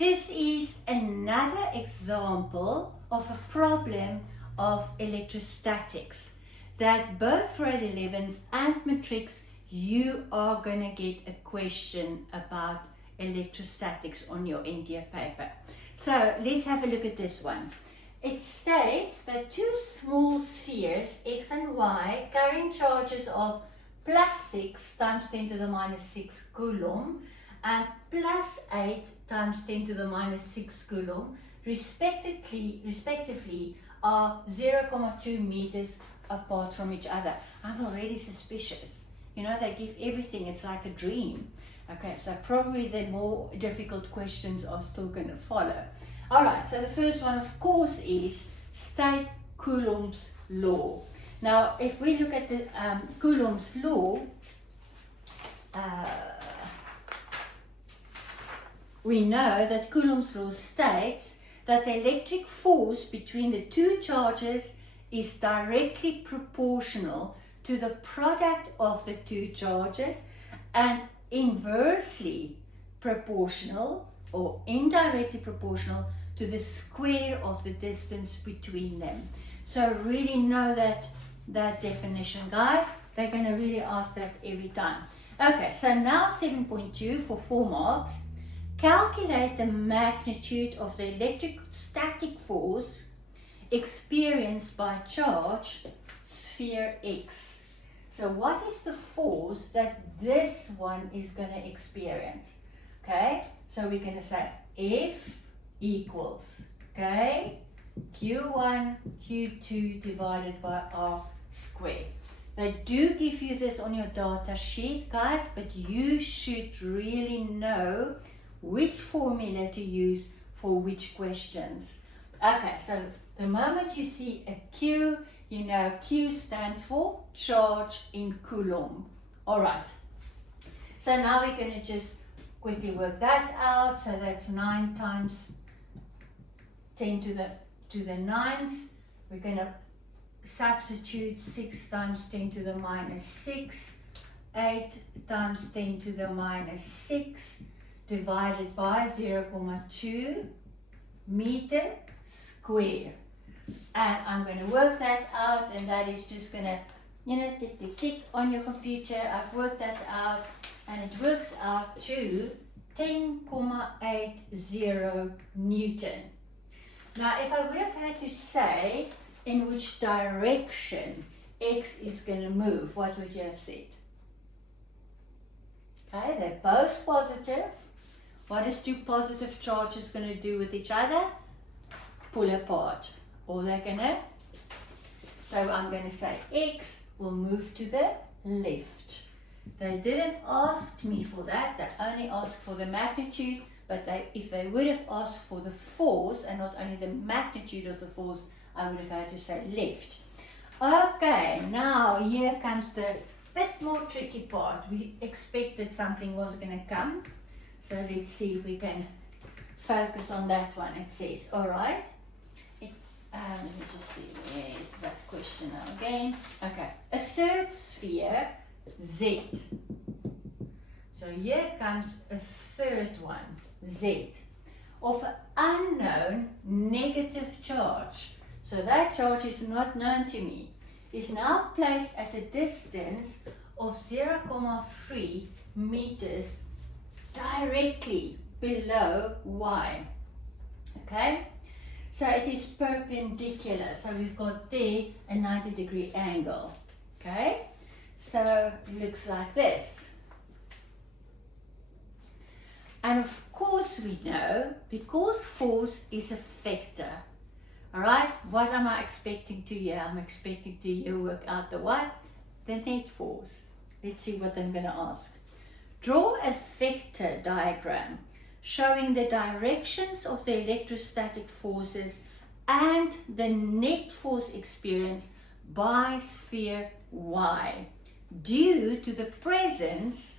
This is another example of a problem of electrostatics that both grade 11s and matrics you are going to get a question about electrostatics on your end year paper. So let's have a look at this one. It states that two small spheres x and y carrying charges of plus 6 times 10 to the minus 6 Coulomb and plus 8 times 10 to the minus 6 Coulomb respectively are 0.2 meters apart from each other. I'm already suspicious. You know, they give everything, it's like a dream. Okay, so probably the more difficult questions are still going to follow. Alright, so the first one of course is state Coulomb's law. Now if we look at the Coulomb's law, we know that Coulomb's law states that the electric force between the two charges is directly proportional to the product of the two charges and inversely proportional or indirectly proportional to the square of the distance between them. So really know that definition, guys. They're going to really ask that every time. Okay, so now 7.2 for 4 marks. Calculate the magnitude of the electrostatic force experienced by charge sphere X. So what is the force that this one is going to experience? Okay, so we're going to say F equals, okay, Q1, Q2 divided by R squared. They do give you this on your data sheet, guys, but you should really know which formula to use for which questions. Okay, so the moment you see a Q, you know Q stands for charge in Coulomb. Alright, so now we're going to just quickly work that out. So that's 9 times 10 to the 9th. We're going to substitute 6 times 10 to the minus 6, 8 times 10 to the minus 6 divided by 0.2 meter square. And I'm going to work that out, and that is just going to, you know, tick, tick, tick on your computer. I've worked that out, and it works out to 10.80 Newton. Now, if I would have had to say in which direction X is going to move, what would you have said? Okay, they're both positive. What is two positive charges going to do with each other? Pull apart. Or they're going to, so I'm going to say X will move to the left. They didn't ask me for that. They only asked for the magnitude. But if they would have asked for the force and not only the magnitude of the force, I would have had to say left. Okay, now here comes the bit more tricky part. We expected something was going to come. So let's see if we can focus on that one. It says, all right. Let me just see, where is that question now again? Okay, a third sphere, Z. So here comes a third one, Z, of an unknown negative charge. So that charge is not known to me. Is now placed at a distance of 0.3 meters directly below Y. Okay? So it is perpendicular. So we've got there a 90-degree angle. Okay? So it looks like this. And of course we know, because force is a vector. Alright? What am I expecting to hear? I'm expecting to hear work out the what? The net force. Let's see what I'm going to ask. Draw a vector diagram showing the directions of the electrostatic forces and the net force experienced by sphere Y due to the presence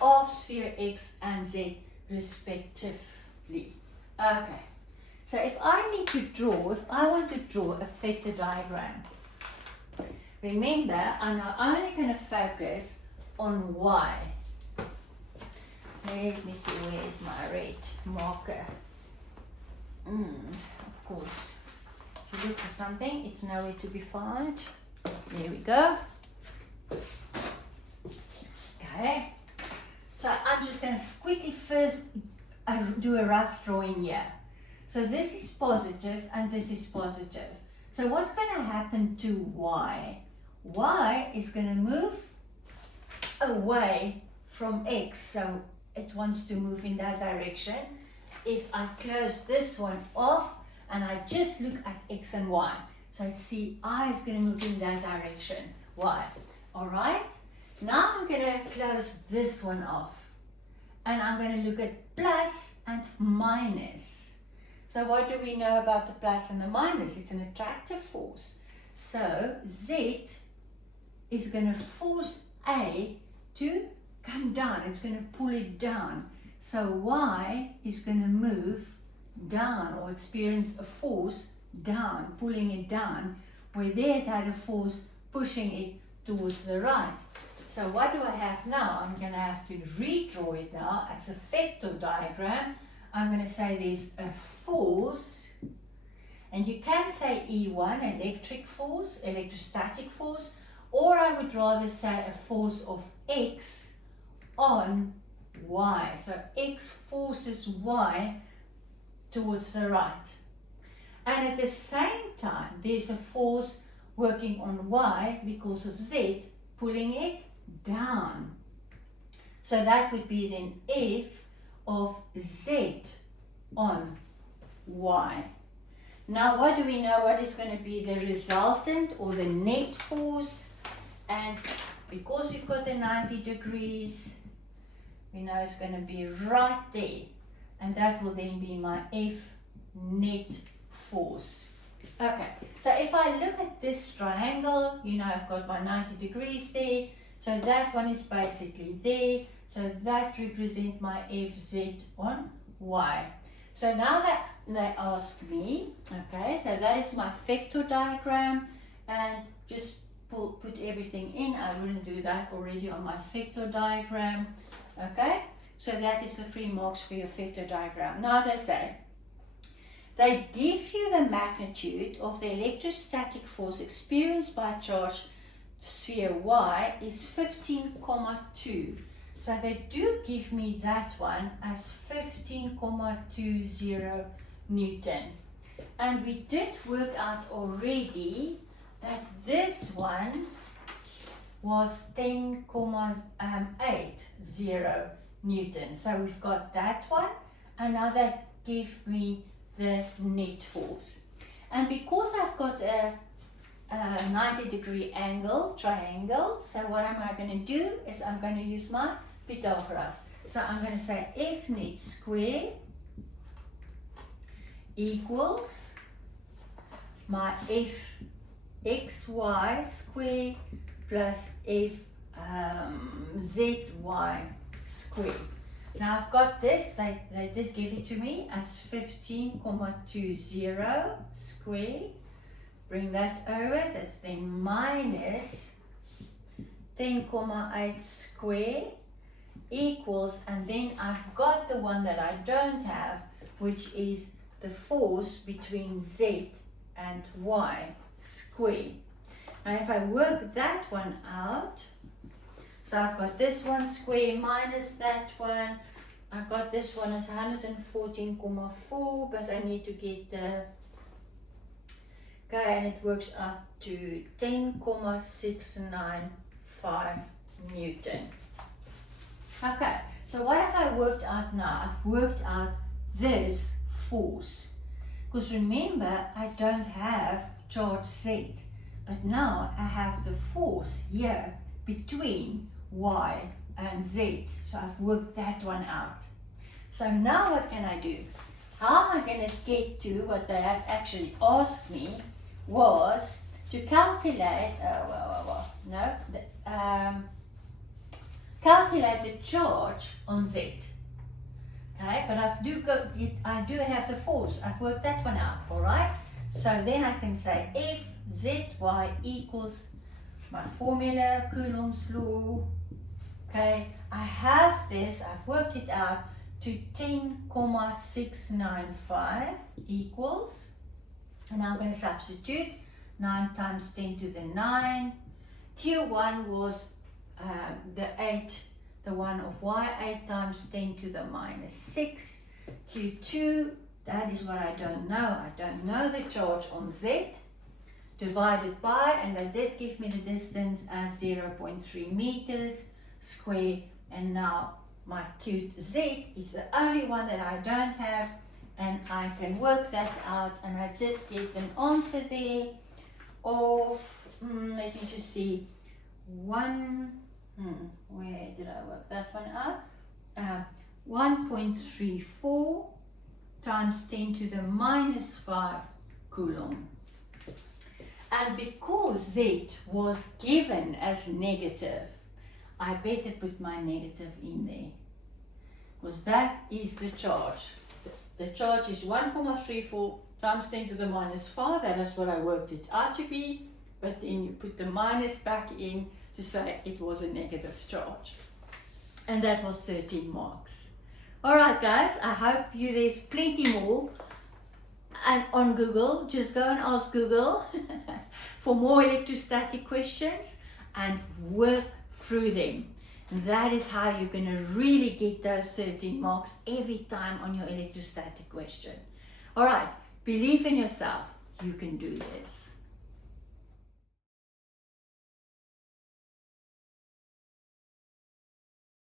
of sphere X and Z respectively. Okay, so if I want to draw a vector diagram, remember I'm not only going to focus on Y. Let me see, where is my red marker? of course, if you look for something, it's nowhere to be found. There we go. Okay, so I'm just going to quickly first do a rough drawing here. So this is positive and this is positive. So what's going to happen to y? Y is going to move away from x, so it wants to move in that direction. If I close this one off and I just look at x and y, so I see I is going to move in that direction, y. Alright, now I'm going to close this one off and I'm going to look at plus and minus. So what do we know about the plus and the minus? It's an attractive force. So Z is going to force A to come down. It's going to pull it down. So Y is going to move down or experience a force down, pulling it down, where there it had a force pushing it towards the right. So what do I have now? I'm going to have to redraw it now as a vector diagram. I'm going to say there's a force, and you can say E1, electric force, electrostatic force, or I would rather say a force of X on Y. So X forces Y towards the right. And at the same time, there's a force working on Y because of Z, pulling it down. So that would be then F of Z on Y. Now what do we know? What is going to be the resultant or the net force? And because we've got the 90 degrees, we know it's going to be right there. And that will then be my F net force. Okay, so if I look at this triangle, you know I've got my 90 degrees there. So that one is basically there. So that represents my Fz on Y. So now that they ask me, okay, so that is my vector diagram, and just put everything in. I wouldn't do that already on my vector diagram. Okay, so that is the 3 marks for your vector diagram. Now they say, they give you the magnitude of the electrostatic force experienced by a charged sphere Y is 15,2. So they do give me that one as 15,20 Newton. And we did work out already that this one was 10,80 Newton. So we've got that one, and now they give me the net force. And because I've got a 90-degree angle, triangle, so what am I going to do is I'm going to use my Pythagoras. So I'm going to say F net square equals my F xy square plus F zy square. Now I've got this, they did give it to me as 15,20 square. Bring that over, that's then minus 10,8 square equals, and then I've got the one that I don't have, which is the force between Z and Y square. Now if I work that one out, so I've got this one square minus that one, I've got this one as 114,4, but I need to get the, okay, and it works out to 10,695 Newton. Okay, so what have I worked out now? I've worked out this force. Because remember, I don't have charge Z, but now I have the force here between Y and Z. So I've worked that one out. So now what can I do? How am I going to get to what they have actually asked me was to calculate, calculate the charge on Z. Okay, but I do have the force. I've worked that one out, all right? So then I can say F Zy equals my formula, Coulomb's law. Okay, I have this, I've worked it out to 10,695 equals, and I'm going to substitute 9 times 10 to the 9. Q1 was the 8, the one of y, 8 times 10 to the minus 6. Q2, that is what I don't know. I don't know the charge on Z. Divided by, and they did give me the distance as 0.3 meters square, and now my QZ is the only one that I don't have, and I can work that out, and I did get an answer there of, let me just see, where did I work that one out? 1.34 times 10 to the minus 5 Coulomb. And because Z was given as negative, I better put my negative in there, because that is the charge. The charge is 1.34 times 10 to the minus 5. That is what I worked it out to be, but then you put the minus back in to say it was a negative charge. And that was 13 marks. Alright guys, I hope there's plenty more. And on Google, just go and ask Google for more electrostatic questions and work through them. And that is how you're going to really get those 13 marks every time on your electrostatic question. Alright, believe in yourself. You can do this.